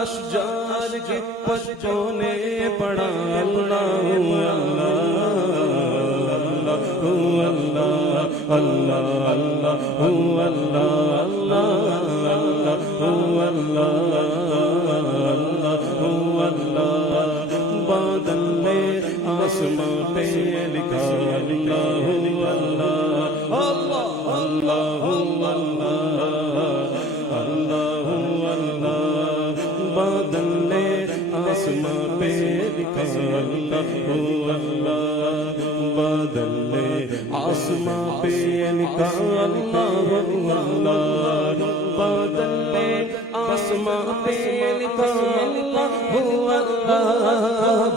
اشجار کے پشتوں نے پڑھا اللہ اللہ اللہ اللہ بادل نے آسمان پہ لکھا اللہ اللہ اللہ اللہ بادل نے آسمان پہ لکھا اللہ بادل نے آسمان پہ لکھا اللہ بادل نے آسمان پہ لکھا اللہ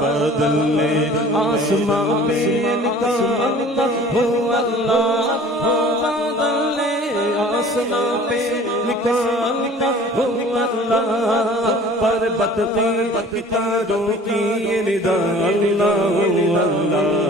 بادل نے آسمان پہ لکھا اللہ بادل نے آسمان پہ لکھا اللہ پربت کی ستاروں کی ندا اللہ اللہ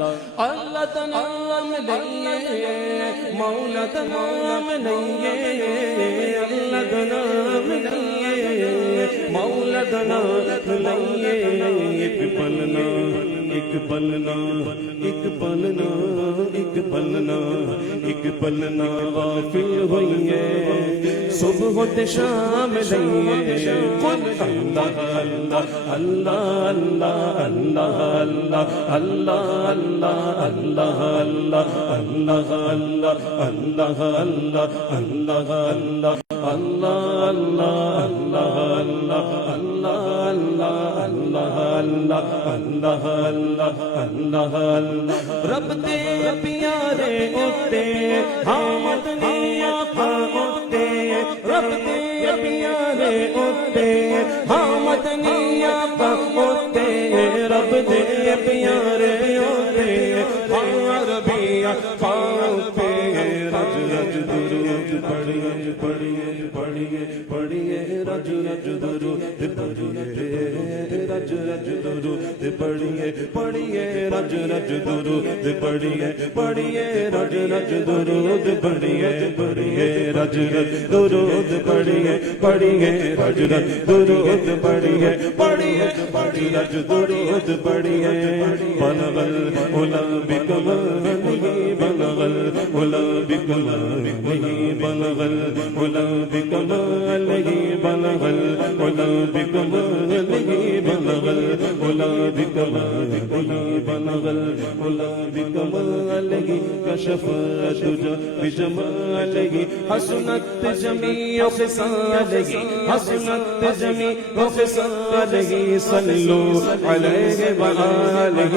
بولو اللہ تنام لئیے مولا تنام لئیے اللہ تنام لئیے مولا تنام لئیے ایک پلنا ایک پلنا ایک پلنا ایک پلنا ایک پلنا غافل ہوئیے صبح ہوتے شام لئیے اللہ اللہ اللہ اللہ اللہ اللہ اللہ اللہ اللہ اللہ رب دے پیارے ہوتے آمد نہیں آقا ہوتے رب دے پیارے ہوتے آمد نہیں آقا ہوتے رب دے پیارے ہوتے ربیع پاؤں پہ رج رج درود پڑھیے پڑھیے پڑھیے پڑھیے رج رج درود پڑھیے رج رج درود پڑھیے پڑھیے رج رج درود پڑھیے پڑھیے رج رج درود پڑھیے پڑھیے رج رج درود پڑھیے پڑھیے رج رج درود پڑھیے پڑھیے رج رج درود پڑھیے بلغ العلا بکمالہ بلغ العلا بکمالہ بلغ العلا بکمالہ بلغ العلا بکمالہ بلغ العلا بکمالہ بلغ العلا بکمالہ کشف الدجى بجمالہ حسنت جميع خصالہ حسنت جميع خصالہ صلوا علیہ وآلہ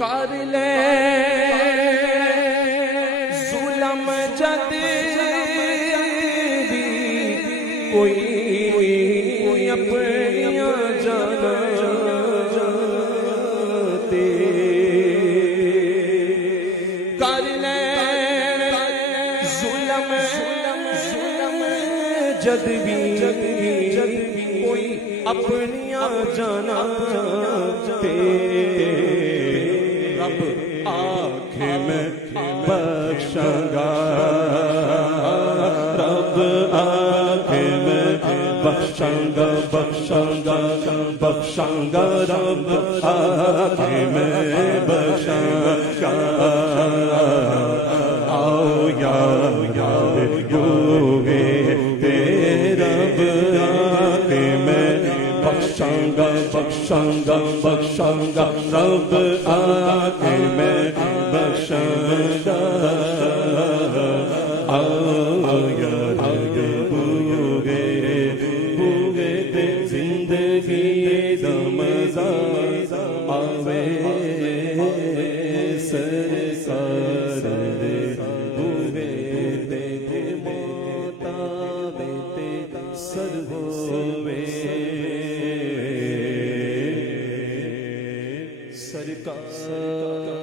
کر لے ظلم جد بھی کوئی اپنیاں جانا تے کر لے ظلم جد بھی کوئی اپنیاں جانا تے رب آنکھ میں بخشاں گا رب آنکھ میں بخشاں گا بخشاں گا بخشاں گا رب آنکھ میں بخشاں گا آؤ یا یوگے رب آنکھ میں بخشاں گا بخشاں گا بخشاں گا رب آنکھ میں بخشاں گا آؤ یا بھوگے تے زندگی دا مزہ آوے سرکار دے بھوگے تے موت آوے تے سر ہووے سرکار دے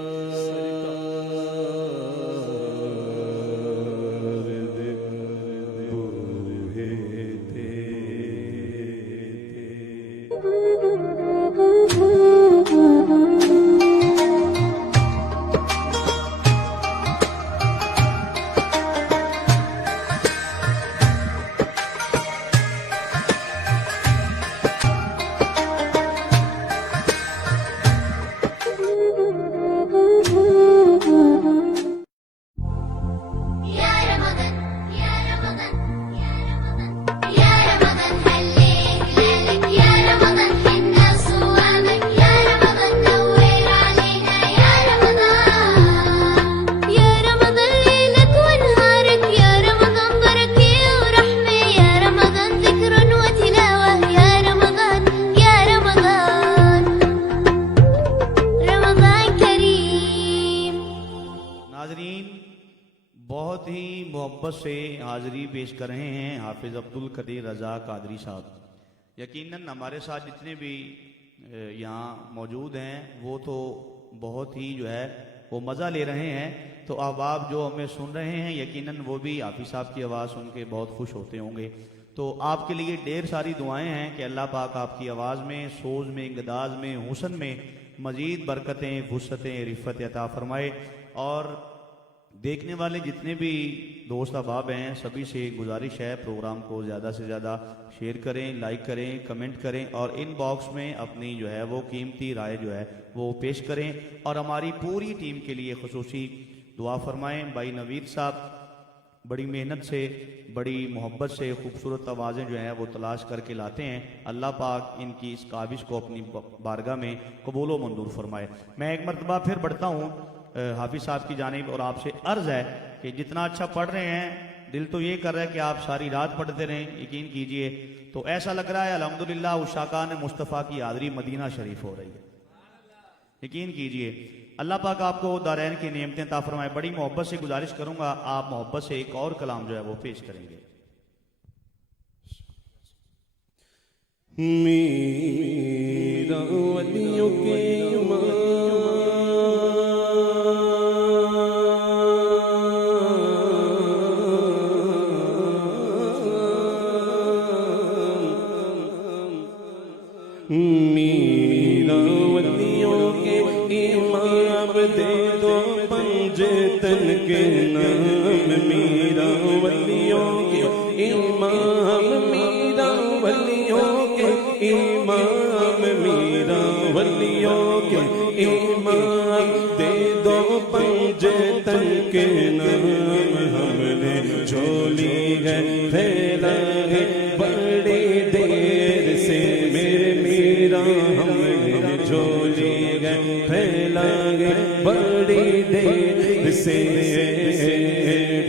بوہے تے بہت ہی محبت سے حاضری پیش کر رہے ہیں حافظ عبدالقدیر رضا قادری صاحب. یقیناً ہمارے ساتھ جتنے بھی یہاں موجود ہیں وہ تو بہت ہی جو ہے وہ مزہ لے رہے ہیں. تو احباب جو ہمیں سن رہے ہیں یقیناً وہ بھی حافظ صاحب کی آواز سن کے بہت خوش ہوتے ہوں گے. تو آپ کے لیے ڈھیر ساری دعائیں ہیں کہ اللہ پاک آپ کی آواز میں، سوز میں، انداز میں، حسن میں مزید برکتیں، وسعتیں، رفت عطا فرمائے. اور دیکھنے والے جتنے بھی دوست احباب ہیں سبھی سے گزارش ہے پروگرام کو زیادہ سے زیادہ شیئر کریں، لائک کریں، کمنٹ کریں اور ان باکس میں اپنی جو ہے وہ قیمتی رائے جو ہے وہ پیش کریں. اور ہماری پوری ٹیم کے لیے خصوصی دعا فرمائیں. بھائی نوید صاحب بڑی محنت سے، بڑی محبت سے خوبصورت آوازیں جو ہیں وہ تلاش کر کے لاتے ہیں. اللہ پاک ان کی اس کاوش کو اپنی بارگاہ میں قبول و منظور فرمائے. میں ایک مرتبہ پھر بڑھتا ہوں حافظ صاحب کی جانب اور آپ سے عرض ہے کہ جتنا اچھا پڑھ رہے ہیں دل تو یہ کر رہا ہے کہ آپ ساری رات پڑھتے رہیں. یقین کیجئے تو ایسا لگ رہا ہے الحمدللہ عشاقان مصطفیٰ کی حاضری مدینہ شریف ہو رہی ہے. یقین کیجئے اللہ پاک آپ کو دارین کی نعمتیں عطا فرمائے. بڑی محبت سے گزارش کروں گا آپ محبت سے ایک اور کلام جو ہے وہ پیش کریں گے. میرا ولیوں کے میرا ولیوں کے امام دے دو پنجے تن کے نام. میرا ولیوں کے امام، میرا ولیوں کے امام، میرا ولیوں کے امام دے دو پنجے تن کے نام. ہم نے جھولی ہے پھیلا ہے بڑی دیر سے میرے میرا، ہم نے جھولی ہے پھیلائے بڑی دیر سے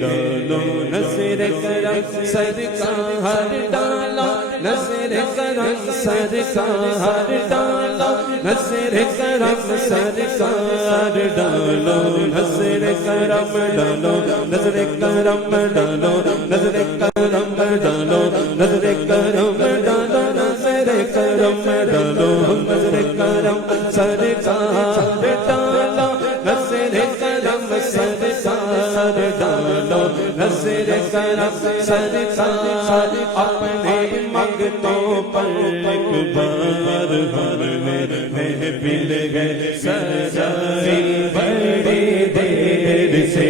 ڈالو نظر کرم سرکار ڈالو نظر کرم سرکار ڈالو نظر کرم سرکار ڈالو نظر کرم ڈالو نظر کرم ڈالو نظر کرم ڈالو نظر کرم ڈالو نظر کرم ڈالو نظر کرم سرکار ڈالو نظر کرم سرکار ڈالو نظر کرم سرکار اپنے منگتوں پر ایک بار ہمیں محفل گئے سجائی بڑی دیر سے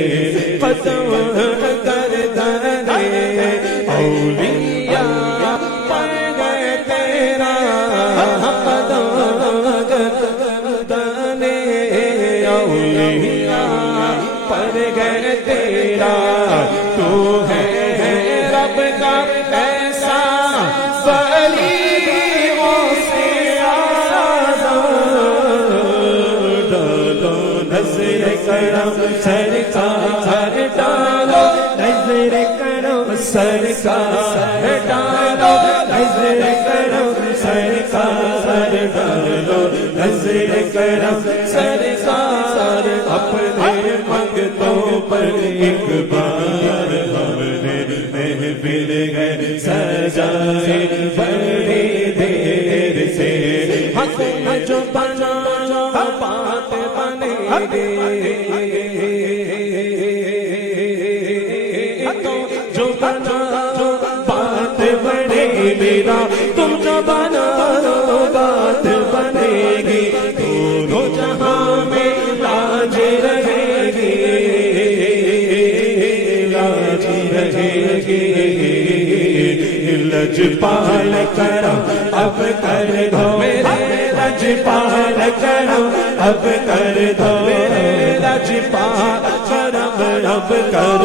قدم گردانے اولیاء پڑ گئے تیرا قدم گردانے اولیاء پڑ گئے تیرا تو ہے رب کا ایسا ولیوں سے آزاد ڈالو نظر کرم سرکار ڈالو نظر کرم سرکار ڈالو نظر کرم سرکار ڈالو نظر کرم سرکار اپنے منگتوں پر ایک بار ہم نے محفل گئے سجائے بڑی دیر سے حق جو بنا بات بنے جو بنا بات بنے میرا تم جو بنا بات بنے گی دونوں جہاں میں لاج رہے گی لاج رہے گی لجپال کرم اب کر دو میرے لجپال کرم اب کر دو میرے لجپال کرم اب کر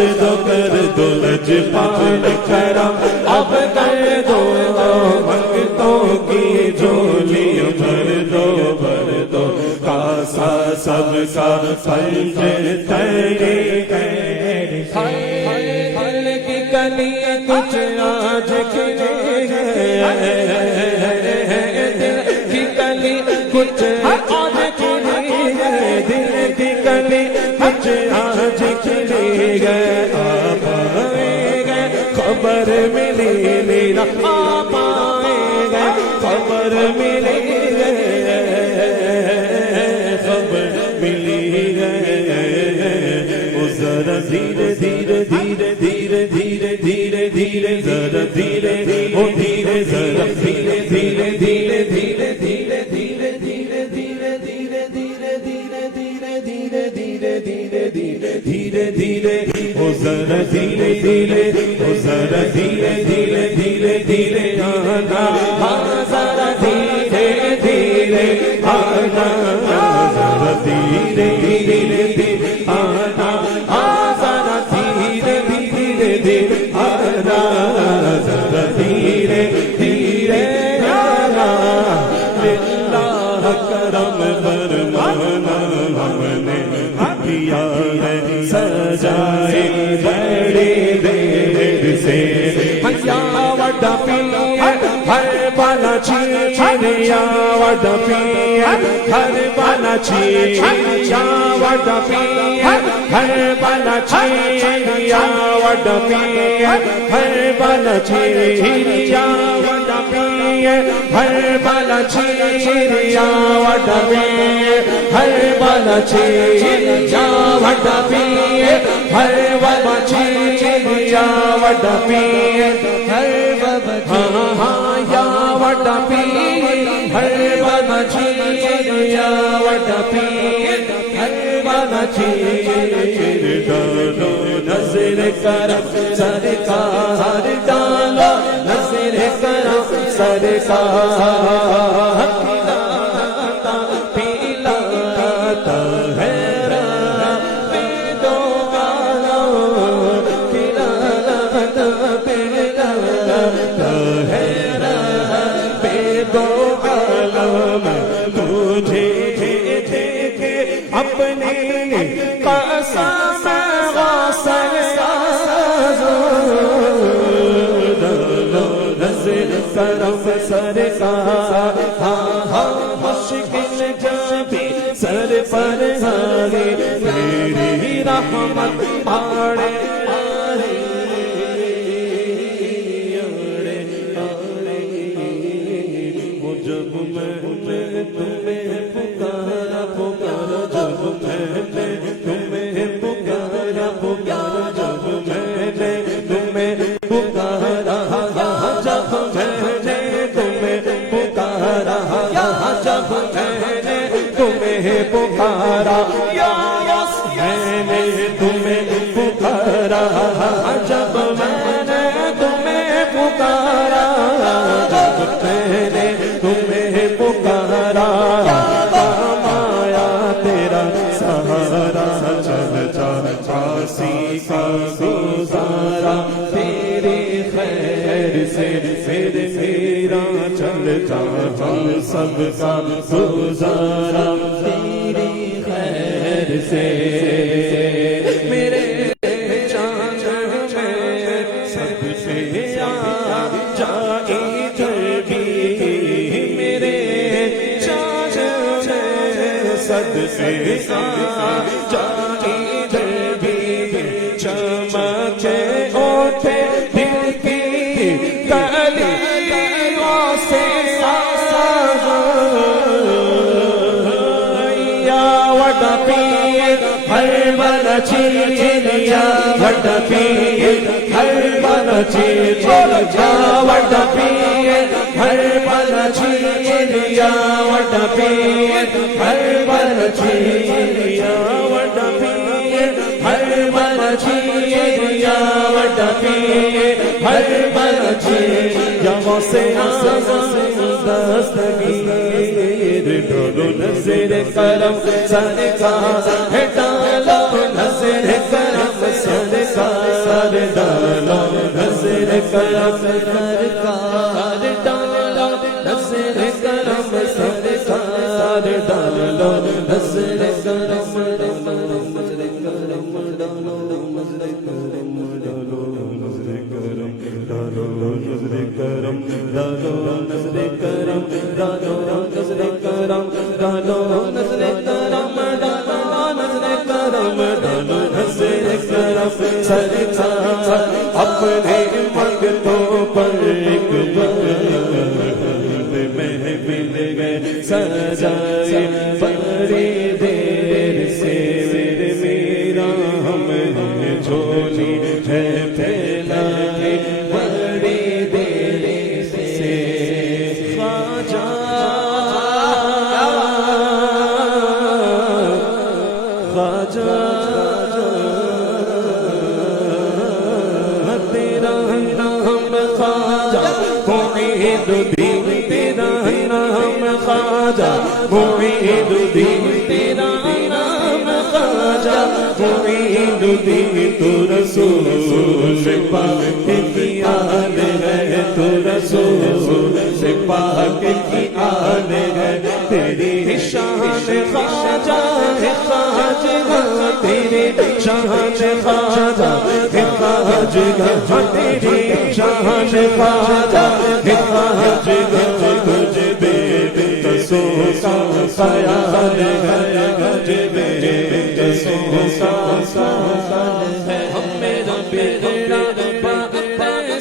دو لجپال کرم اب کر دو منگتوں کی جھولی بھر دو کاسا سب کا پنج تیرے پھل کی کلی کچھ آج کھلے گئے دل کی کلی کچھ آج کھلے گئے دل کی کلی کچھ آج کھلے گئے آپ آئے گئے خبر ملی میرا آپ آئے گئے خبر ملی خبر ملی ذرا دھیرے دھیرے دھیرے دھیرے دھیرے دھیرے دھیرے ذرا دھیرے او دھیرے ذرا دھیرے دھیرے دھیرے دھیرے دھیرے دھیرے دھیرے دھیرے دھیرے دھیرے دھیرے دھیرے دھیرے دھیرے دھیرے دھیرے دھیرے او ذرا دھیرے دھیرے او ذرا دھیرے دھیرے دھیرے دھیرے آنا ذرا دھیرے دھیرے آنا ذرا دھیرے دھیرے دھیرے آنا ذرا دھیرے دھیرے دھیرے آنا ذرا دھیرے دھیرے آنا اللہ کرم فرمانا ہم نے کیا ہے سجائے بڑی دیر سے یا وڈا پیر ہر بالا چین یا وڈا پیر ہر بالا چین یا وڈا پیر ہر بالا چین یا وڈا پیر ہر بالا چین یا وڈا پیر ہر بالا چین یا وڈا پیر ہر بالا چین یا وڈا پیر ہر بالا چین یا وڈا پیر ہر یا وڈا پیر ہر بالا چین یا وڈا پیر ہر بالا چین ڈالو نظر کرم سرکار ڈالو نظر کرم سرکار پلاتا ہے اپنی قسم غوثر نظر کرم سرکار مشکل جب سر پر آئے تیری رحمت پاڑے جب میں تمہیں پکارا پکارا جب میں تمہیں پکارا پکارا جب میں تمہیں پکارا جب میں تمہیں پکارا جب میں تمہیں پکارا میں نے تمہیں پکارا جب میں نے تمہیں پکارا جب میں نے تمہیں پکارا کام آیا تیرا سہارا چل چاسی کا گزارا تیری خیر سے پھر میرا چل چل سب کا گزارا تیری خیر سے میرے چاند میں سب سے جائی سد سے جائی جبی چمکے اٹھے دل کی کلیوں سے یا وڈا پیر ہر بل چیلیا وڈا پیر ہر بل چیلیا وڈا پیر ہر بل چیلیا وڈا پیر ہر بل چیلیا وڈا پیر ہر بل چیلیا وڈا پیر ہر بل چیلیا غوث اعظم دستگیر ڈولو نظر کرم سرکار ہے ڈالو نظر کرم سرکار ڈالو نظر کرم سرکار ڈالو نظر کرم سرکار ڈالو نظر کرم سرکار اپنے منگتوں پر ایک محفل گئے سجائے بڑی دیر سے میرا ہم جھولی ہے پھیلائے بڑی دیر سے خواجہ خواجہ تیرا نام خواجہ معید الدین تیرا نام خواجہ معید الدین تیرا نام خواجہ معید الدین تو رسول پاک کی آل ہے تو رسول پاک کی آل ہے تیری شان خواجہ ہے خواجہ تیری شان خواجہ ہے خواجہ تیری شان خواجہ ہے خواجہ تجھ بے کسوں کا خیال ہے تجھ بے کسوں کا خیال ہے ہم میرا بگڑا بات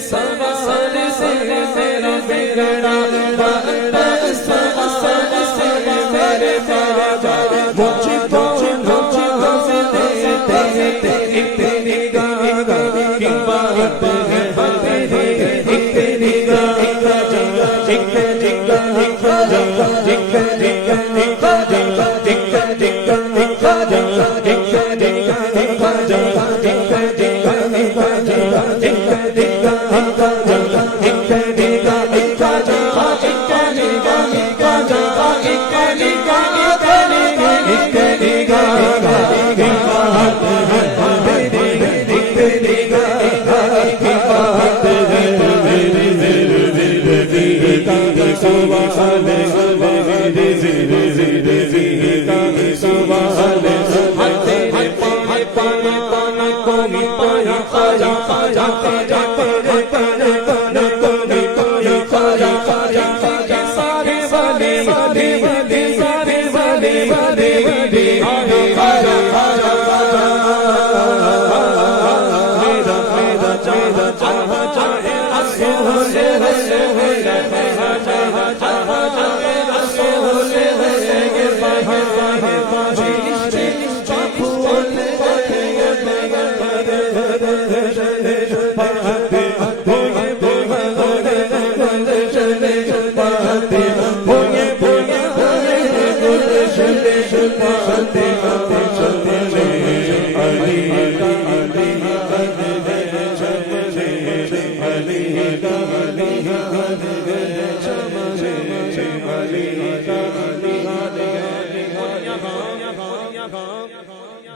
سوال سے میرا بگڑا بات سوال سے میرے خواجہ مجھ کو نواز دیتے اتنی گاہ کی بات ہے اتنی گاہ زیر